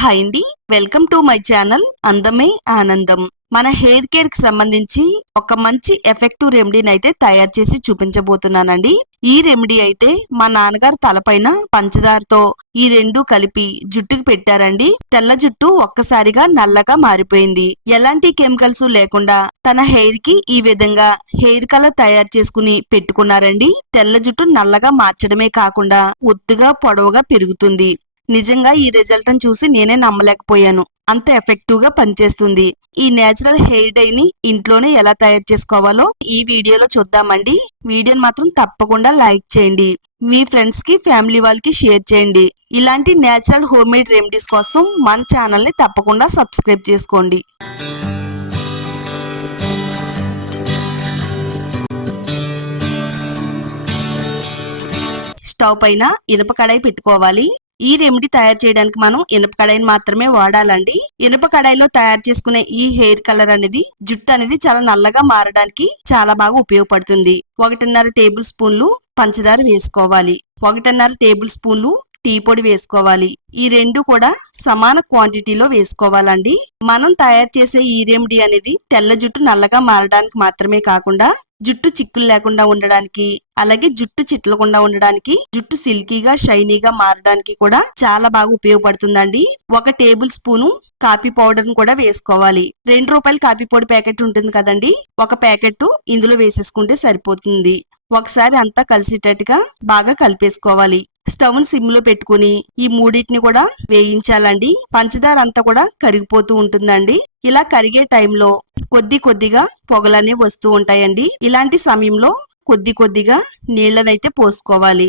Hi అండి, welcome to my channel అందమే ఆనందం. మన హెయిర్ కేర్ కి సంబంధించి ఒక మంచి ఎఫెక్టివ్ రెమెడీని అయితే తయారు చేసి చూపించబోతున్నానండి. ఈ రెమెడీ అయితే మా నాన్నగారు తలపైన పంచదారతో ఈ రెండు కలిపి జుట్టుకు పెట్టారండి. తెల్ల జుట్టు ఒక్కసారిగా నల్లగా మారిపోయింది. ఎలాంటి కెమికల్స్ లేకుండా తన హెయిర్ కి ఈ విధంగా హెయిర్ కలర్ తయారు చేసుకుని పెట్టుకున్నారండి. తెల్ల జుట్టు నల్లగా మార్చడమే కాకుండా ఒత్తుగా పొడవుగా పెరుగుతుంది. నిజంగా ఈ రిజల్ట్ చూసి నేనే నమ్మలేకపోయాను. అంత ఎఫెక్టివ్ గా పనిచేస్తుంది. ఈ నేచురల్ హెయిర్ డై ని ఇంట్లోనే ఎలా తయారు చేసుకోవాలో ఈ వీడియోలో చూద్దామండి. వీడియోని మాత్రం తప్పకుండా లైక్ చేయండి. మీ ఫ్రెండ్స్ కి ఫ్యామిలీ వాళ్ళకి షేర్ చేయండి. ఇలాంటి నేచురల్ హోమ్ మేడ్ రెమెడీస్ కోసం మన ఛానల్ ని తప్పకుండా సబ్స్క్రైబ్ చేసుకోండి. స్టవ్ పైన ఇనుప కడాయి పెట్టుకోవాలి. ఈ రెమెడీ తయారు చేయడానికి మనం ఇనుప కడాయిని మాత్రమే వాడాలండి. ఇనుప కడాయిలో తయారు చేసుకునే ఈ హెయిర్ కలర్ అనేది జుట్టు అనేది చాలా నల్లగా మారడానికి చాలా బాగా ఉపయోగపడుతుంది. 1.5 టేబుల్ స్పూన్లు పంచదార వేసుకోవాలి. 1.5 టేబుల్ స్పూన్లు టీ పొడి వేసుకోవాలి. ఈ రెండు కూడా సమాన క్వాంటిటీలో వేసుకోవాలండి. మనం తయారు చేసే ఈ రెమెడీ అనేది తెల్ల జుట్టు నల్లగా మారడానికి మాత్రమే కాకుండా జుట్టు చిక్కులు లేకుండా ఉండడానికి, అలాగే జుట్టు చిట్లకుండా ఉండడానికి, జుట్టు సిల్కీగా షైనీగా మారడానికి కూడా చాలా బాగా ఉపయోగపడుతుందండి. 1 టేబుల్ స్పూను కాఫీ పౌడర్ ను కూడా వేసుకోవాలి. ₹2 కాఫీ పొడి ప్యాకెట్ ఉంటుంది కదండి, ఒక ప్యాకెట్ ఇందులో వేసేసుకుంటే సరిపోతుంది. ఒకసారి అంతా కలిసేటట్టుగా బాగా కలిపేసుకోవాలి. స్టవ్ ను సిమ్ లో పెట్టుకుని ఈ మూడింటిని కూడా వేయించాలండి. పంచదార అంతా కూడా కరిగిపోతూ ఉంటుందండి. ఇలా కరిగే టైంలో కొద్దిగా పొగలనే వస్తూ ఉంటాయండి. ఇలాంటి సమయంలో కొద్దిగా నీళ్ళనైతే పోసుకోవాలి.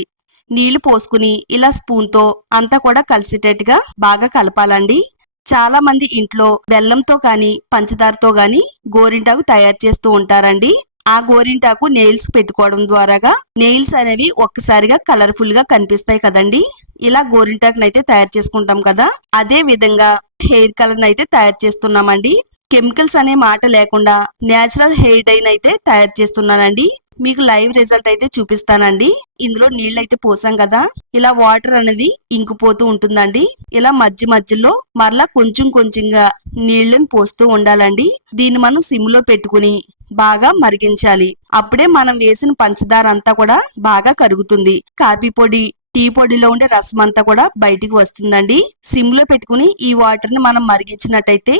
నీళ్లు పోసుకుని ఇలా స్పూన్ తో అంతా కూడా కలిసేటట్టుగా బాగా కలపాలండి. చాలా మంది ఇంట్లో బెల్లంతో గాని పంచదారతో గాని గోరింటాకు తయారు చేస్తూ ఉంటారండి. ఆ గోరింటాకు నెయిల్స్ పెట్టుకోవడం ద్వారాగా నెయిల్స్ అనేవి ఒక్కసారిగా కలర్ఫుల్ గా కనిపిస్తాయి కదండి. ఇలా గోరింటాకునైతే తయారు చేసుకుంటాం కదా, అదే విధంగా హెయిర్ కలర్ అయితే తయారు చేస్తున్నామండి. కెమికల్స్ అనే మాట లేకుండా నేచురల్ హెయిర్ డై అయితే తయారు చేస్తున్నానండి. మీకు లైవ్ రిజల్ట్ అయితే చూపిస్తానండి. ఇందులో నీళ్ళు అయితే పోసాం కదా, ఇలా వాటర్ అనేది ఇంకిపోతూ ఉంటుందండి. ఇలా మధ్యలో మరలా కొంచెంగా నీళ్ళని పోస్తూ ఉండాలండి. దీన్ని మనం సిమ్ లో పెట్టుకుని బాగా మరిగించాలి. అప్పుడే మనం వేసిన పంచదార అంతా కూడా బాగా కరుగుతుంది. కాఫీ పొడి, టీ పొడిలో ఉండే రసం అంతా కూడా బయటికి వస్తుందండి. సిమ్ లో పెట్టుకుని ఈ వాటర్ ని మనం మరిగించినట్టయితే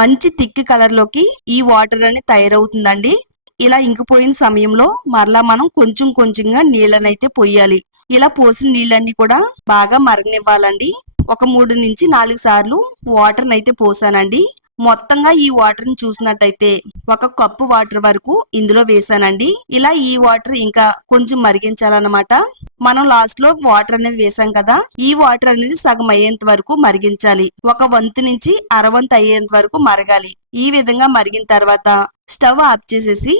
మంచి థిక్ కలర్ లోకి ఈ వాటర్ అనేది తయారవుతుందండి. ఇలా ఇంకిపోయిన సమయంలో మరలా మనం కొంచెంగా నీళ్ళనైతే పోయాలి. ఇలా పోసిన నీళ్ళన్నీ కూడా బాగా మరగనివ్వాలండి. ఒక 3 నుంచి 4 సార్లు వాటర్ అయితే పోసానండి. మొత్తంగా ఈ వాటర్ ని చూసినట్టయితే 1 కప్పు వాటర్ వరకు ఇందులో వేసానండి. ఇలా ఈ వాటర్ ఇంకా కొంచెం మరిగించాలన్నమాట. మనం లాస్ట్ లో వాటర్ అనేది వేసాం కదా, ఈ వాటర్ అనేది సగం అయ్యేంత వరకు మరిగించాలి. 1 వంతు నుంచి అరవంతు అయ్యేంత వరకు మరగాలి. ఈ విధంగా మరిగిన తర్వాత స్టవ్ ఆఫ్ చేసేసి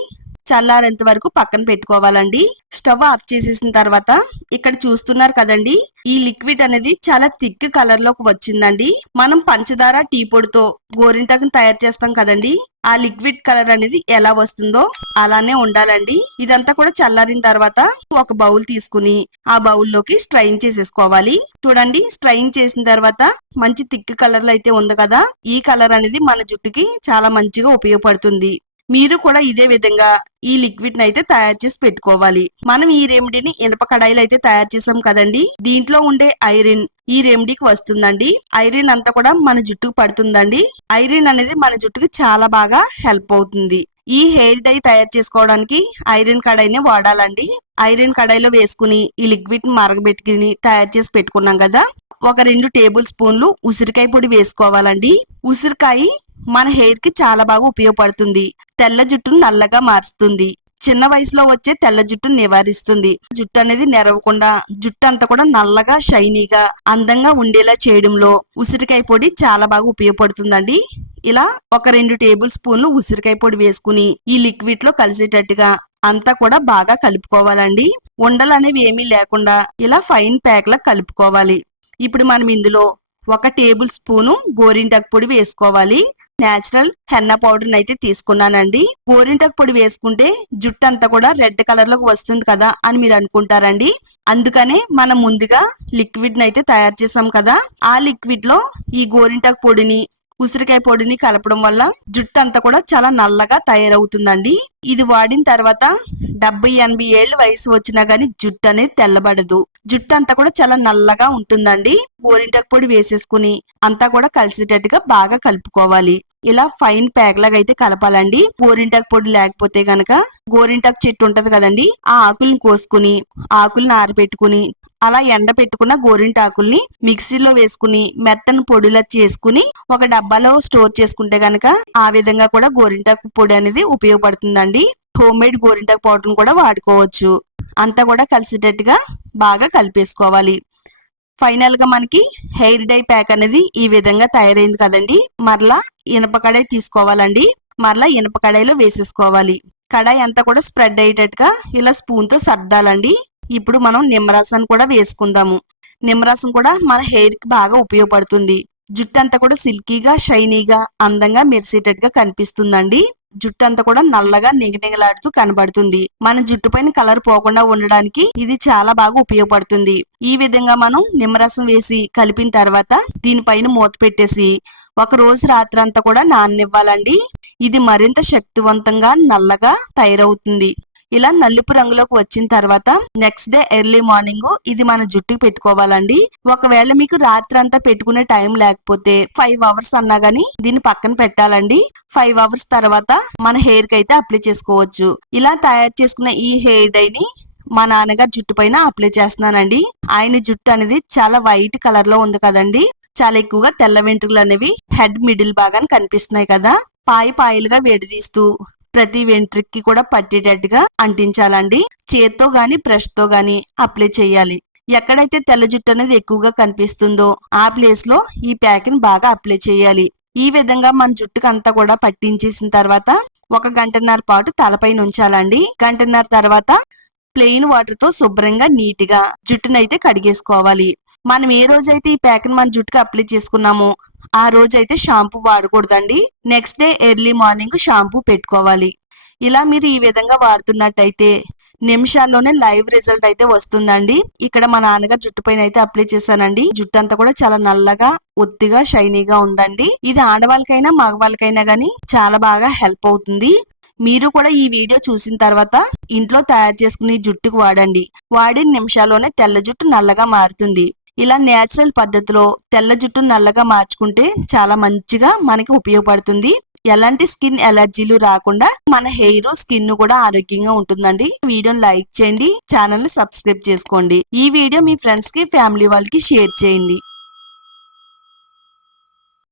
చల్లారేంత వరకు పక్కన పెట్టుకోవాలండి. స్టవ్ ఆఫ్ చేసేసిన తర్వాత ఇక్కడ చూస్తున్నారు కదండి, ఈ లిక్విడ్ అనేది చాలా థిక్ కలర్ లోకి వచ్చిందండి. మనం పంచదార టీ పొడితో గోరింటాకుని తయారు చేస్తాం కదండి, ఆ లిక్విడ్ కలర్ అనేది ఎలా వస్తుందో అలానే ఉండాలండి. ఇదంతా కూడా చల్లారిన తర్వాత ఒక బౌల్ తీసుకుని ఆ బౌల్లోకి స్ట్రైన్ చేసేసుకోవాలి. చూడండి, స్ట్రైన్ చేసిన తర్వాత మంచి థిక్ కలర్ లో అయితే ఉంది కదా, ఈ కలర్ అనేది మన జుట్టుకి చాలా మంచిగా ఉపయోగపడుతుంది. మీరు కూడా ఇదే విధంగా ఈ లిక్విడ్ అయితే తయారు చేసి పెట్టుకోవాలి. మనం ఈ రెమెడీని ఇనప కడాయిలు అయితే తయారు చేసాం కదండి, దీంట్లో ఉండే ఐరన్ ఈ రెమెడీకి వస్తుందండి. ఐరన్ అంతా కూడా మన జుట్టుకు పడుతుందండి. ఐరన్ అనేది మన జుట్టుకి చాలా బాగా హెల్ప్ అవుతుంది. ఈ హెయిర్ డై తయారు చేసుకోవడానికి ఐరన్ కడాయినే వాడాలండి. ఐరన్ కడాయిలో వేసుకుని ఈ లిక్విడ్ మరగబెట్టుకుని తయారు చేసి పెట్టుకున్నాం కదా, ఒక 2 టేబుల్ స్పూన్లు ఉసిరికాయ పొడి వేసుకోవాలండి. ఉసిరికాయ మన హెయిర్ కి చాలా బాగా ఉపయోగపడుతుంది. తెల్ల జుట్టును నల్లగా మారుస్తుంది. చిన్న వయసులో వచ్చే తెల్ల జుట్టును నివారిస్తుంది. జుట్టు అనేది నెరవకుండా జుట్టు అంతా కూడా నల్లగా షైనీగా అందంగా ఉండేలా చేయడంలో ఉసిరికాయ పొడి చాలా బాగా ఉపయోగపడుతుందండి. ఇలా ఒక 2 టేబుల్ స్పూన్లు ఉసిరికాయ పొడి వేసుకుని ఈ లిక్విడ్ లో కలిసేటట్టుగా అంతా కూడా బాగా కలుపుకోవాలండి. ఉండలు అనేవి ఏమీ లేకుండా ఇలా ఫైన్ ప్యాక్ లా కలుపుకోవాలి. ఇప్పుడు మనం ఇందులో 1 టేబుల్ స్పూను గోరింటాకు పొడి వేసుకోవాలి. నేచురల్ హెన్నా పౌడర్ అయితే తీసుకున్నానండి. గోరింటాకు పొడి వేసుకుంటే జుట్టు అంతా కూడా రెడ్ కలర్ లోకి వస్తుంది కదా అని మీరు అనుకుంటారండి. అందుకనే మనం ముందుగా లిక్విడ్ అయితే తయారు చేసాం కదా, ఆ లిక్విడ్ లో ఈ గోరింటాకు పొడిని ఉసిరికాయ పొడిని కలపడం వల్ల జుట్టు అంతా కూడా చాలా నల్లగా తయారవుతుందండి. ఇది వాడిన తర్వాత 70-80 ఏళ్ల వయసు వచ్చినా గానీ జుట్టు అనేది తెల్లబడదు. జుట్టు అంతా కూడా చాలా నల్లగా ఉంటుందండి. గోరింటాకు పొడి వేసేసుకుని అంతా కూడా కలిసేటట్టుగా బాగా కలుపుకోవాలి. ఇలా ఫైన్ ప్యాక్ లాగా అయితే కలపాలండి. గోరింటాకు పొడి లేకపోతే గనక గోరింటాకు చెట్టు ఉంటది కదండి, ఆ ఆకుల్ని కోసుకుని ఆకుల్ని ఆరబెట్టుకుని అలా ఎండ పెట్టుకున్న గోరింటాకుల్ని మిక్సీలో వేసుకుని మెత్తని పొడిలా చేసుకుని ఒక డబ్బాలో స్టోర్ చేసుకుంటే గనక ఆ విధంగా కూడా గోరింటాకు పొడి అనేది ఉపయోగపడుతుందండి. హోమ్ మేడ్ గోరింటాకు పౌడర్ కూడా వాడుకోవచ్చు. అంతా కూడా కలిసేటట్టుగా బాగా కలిపేసుకోవాలి. ఫైనల్ గా మనకి హెయిర్ డై ప్యాక్ అనేది ఈ విధంగా తయారైంది కదండి. మరలా ఇనప కడాయి తీసుకోవాలండి. మరలా ఇనప కడాయిలో వేసేసుకోవాలి. కడాయి అంతా కూడా స్ప్రెడ్ అయ్యేటట్టుగా ఇలా స్పూన్ తో సర్దాలండి. ఇప్పుడు మనం నిమ్మరసాన్ని కూడా వేసుకుందాము. నిమ్మరసం కూడా మన హెయిర్ కి బాగా ఉపయోగపడుతుంది. జుట్టు అంతా కూడా సిల్కీగా షైనీగా అందంగా మెరిసేటట్టుగా కనిపిస్తుందండి. జుట్టు అంతా కూడా నల్లగా నిగనిగలాడుతూ కనబడుతుంది. మన జుట్టు పైన కలర్ పోకుండా ఉండడానికి ఇది చాలా బాగా ఉపయోగపడుతుంది. ఈ విధంగా మనం నిమ్మరసం వేసి కలిపిన తర్వాత దీనిపైన మూత పెట్టేసి ఒక రోజు రాత్రంతా కూడా నాననివ్వాలండి. ఇది మరింత శక్తివంతంగా నల్లగా తయారవుతుంది. ఇలా నలుపు రంగులోకి వచ్చిన తర్వాత నెక్స్ట్ డే ఎర్లీ మార్నింగ్ ఇది మన జుట్టుకి పెట్టుకోవాలండి. ఒకవేళ మీకు రాత్రంతా పెట్టుకునే టైం లేకపోతే 5 అవర్స్ అన్నా గానీ దీన్ని పక్కన పెట్టాలండి. 5 అవర్స్ తర్వాత మన హెయిర్ కి అయితే అప్లై చేసుకోవచ్చు. ఇలా తయారు చేసుకున్న ఈ హెయిర్ డై ని మా నాన్నగారు జుట్టు పైన అప్లై చేస్తున్నానండి. ఆయన జుట్టు అనేది చాలా వైట్ కలర్ లో ఉంది కదండి. చాలా ఎక్కువగా తెల్ల వెంట్రుకలు అనేవి హెడ్ మిడిల్ భాగాన్ని కనిపిస్తున్నాయి కదా. పాయలుగా విడదీస్తూ ప్రతి వెంట్రుకకి కూడా పట్టేటట్టుగా అంటించాలండి. చేత్తో గాని బ్రష్ తో గాని అప్లై చేయాలి. ఎక్కడైతే తెల్ల జుట్టు అనేది ఎక్కువగా కనిపిస్తుందో ఆ ప్లేస్ లో ఈ ప్యాక్ ని బాగా అప్లై చేయాలి. ఈ విధంగా మన జుట్టుకు అంతా కూడా పట్టించేసిన తర్వాత 1 గంటన్నర పాటు తలపైన ఉంచాలండి. గంటన్నర తర్వాత ప్లెయిన్ వాటర్ తో శుభ్రంగా నీట్ గా జుట్టునైతే కడిగేసుకోవాలి. మనం ఏ రోజైతే ఈ ప్యాక్ ని మన జుట్టుకు అప్లై చేసుకున్నామో ఆ రోజైతే షాంపూ వాడకూడదండి. Next day early morning shampoo పెట్టుకోవాలి. ఇలా మీరు ఈ విధంగా వాడుతున్నట్టయితే నిమిషాల్లోనే లైవ్ రిజల్ట్ అయితే వస్తుందండి. ఇక్కడ మా నాన్నగారు జుట్టు పైన అయితే అప్లై చేశానండి. జుట్టు అంతా కూడా చాలా నల్లగా ఒత్తిగా షైనీగా ఉందండి. ఇది ఆడవాళ్ళకైనా మగవాళ్ళకైనా గానీ చాలా బాగా హెల్ప్ అవుతుంది. మీరు కూడా ఈ వీడియో చూసిన తర్వాత ఇంట్లో తయారు చేసుకుని జుట్టుకు వాడండి. వాడిన నిమిషాల్లోనే తెల్ల జుట్టు నల్లగా మారుతుంది. ఇలా నేచురల్ పద్ధతిలో తెల్ల జుట్టు నల్లగా మార్చుకుంటే చాలా మంచిగా మనకి ఉపయోగపడుతుంది. ఎలాంటి స్కిన్ ఎలర్జీలు రాకుండా మన హెయిర్ స్కిన్ కూడా ఆరోగ్యంగా ఉంటుందండి. వీడియోని లైక్ చేయండి, ఛానల్ ని సబ్స్క్రైబ్ చేసుకోండి. ఈ వీడియో మీ ఫ్రెండ్స్ కి ఫ్యామిలీ వాళ్ళకి షేర్ చేయండి.